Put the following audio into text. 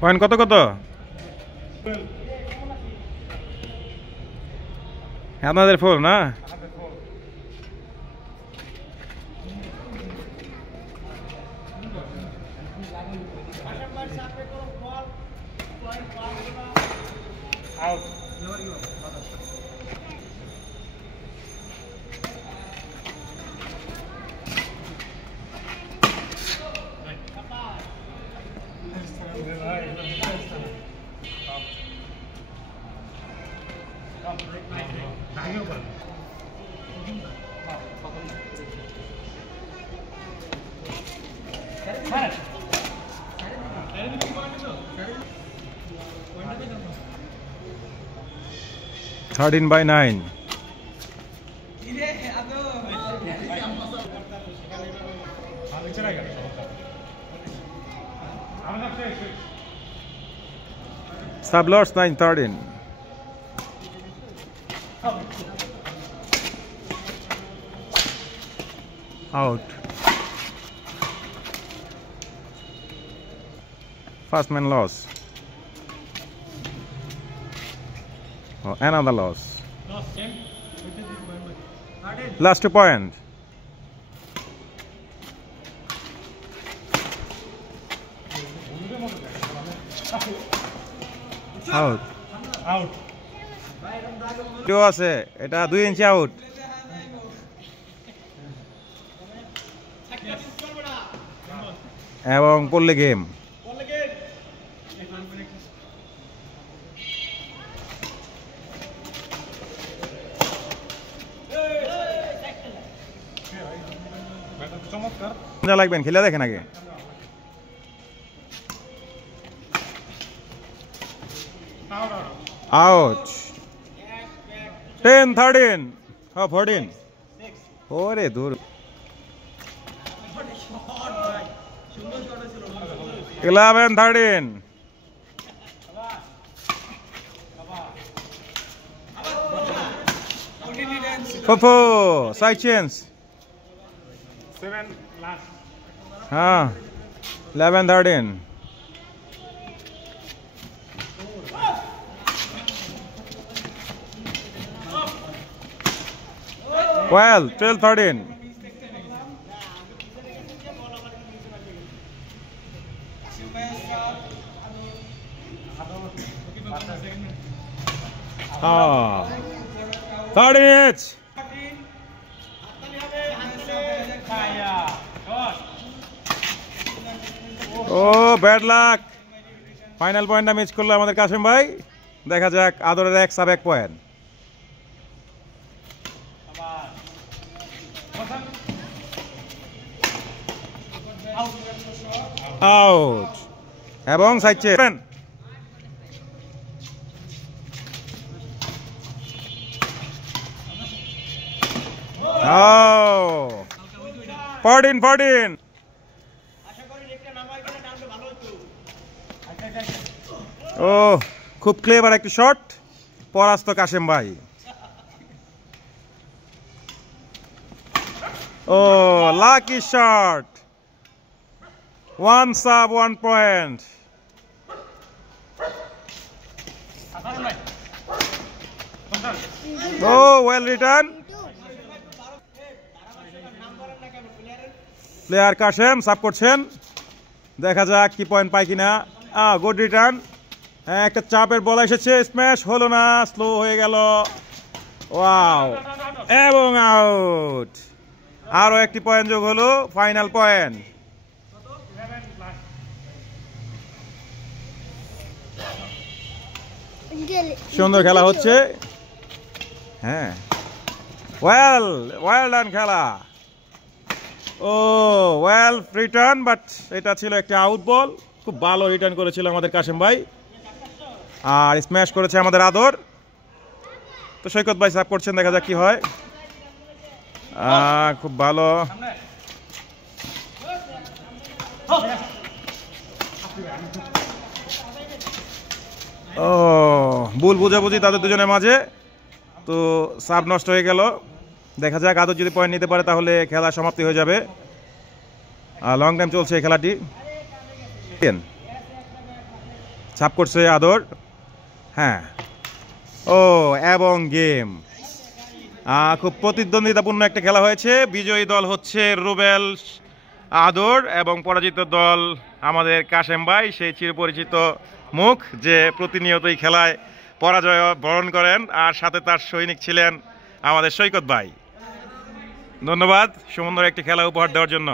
Point কত কত? আপনাদের ফোর না? Thirteen by 9. Sub-lots 9-13. Out. First man loss. Oh, another loss. Last 2 point. Out. Out. Two আছে এটা 2 ইঞ্চি আউট। এবং পড়লে গেম। মজা লাগবেন, খেলে দেখেন আগে। আউট। 10-13. 14. ওরে দূর। 11-13. Fofo, side chance. 7 last. हाँ 11-13. Well 12-13. Ah 30. Oh bad luck, final পয়েন্টটা মিস করলো আমাদের কাসেম ভাই। দেখা যাক আদরের 1 সাব 1 পয়েন্ট। আউট এবং সাইড চেক। Oh 14-14. ও খুব ক্লেভার একটা শট, পরাস্ত কাসেম ভাই। Oh lucky shot, 1 sub 1 point. Oh well written. Player Kasem sub করছেন, দেখা যাক কি পয়েন্ট পায় কিনা। Good return. একটা চাপের বল এসেছে, স্ম্যাশ হলো না, স্লো হয়ে গেল। ওয়াও এবং আউট। আরো একটি পয়েন্ট যোগ হলো, ফাইনাল পয়েন্ট। সুন্দর খেলা হচ্ছে। হ্যাঁ ওয়েল ডান খেলা। ও ওয়েল রিটার্ন, বাট এটা ছিল একটা আউট বল। খুব ভালো রিটার্ন করেছিল আমাদের কাসেম ভাই, আর স্ম্যাশ করেছে আমাদের আদর। তো সৈকত ভাই সাব করছেন, দেখা যাক কি হয়। খুব ভালো। ও ভুল বুঝাবুঝি তাদের দুজনের মাঝে, তো সাব নষ্ট হয়ে গেল। দেখা যাক আদর যদি পয়েন্ট নিতে পারে তাহলে খেলা সমাপ্তি হয়ে যাবে। লং টাইম চলছে এই খেলাটি। ছাপ করছে আদর। হ্যাঁ, ও এবং গেম। খুব প্রতিদ্বন্দ্বিতাপূর্ণ একটা খেলা হয়েছে। বিজয়ী দল হচ্ছে রুবেল আদর এবং পরাজিত দল আমাদের কাশেম ভাই, সেই চিরপরিচিত মুখ যে প্রতিনিয়তই খেলায় পরাজয় বরণ করেন। আর সাথে তার সৈনিক ছিলেন আমাদের সৈকত ভাই। ধন্যবাদ সুন্দর একটি খেলা উপহার দেওয়ার জন্য।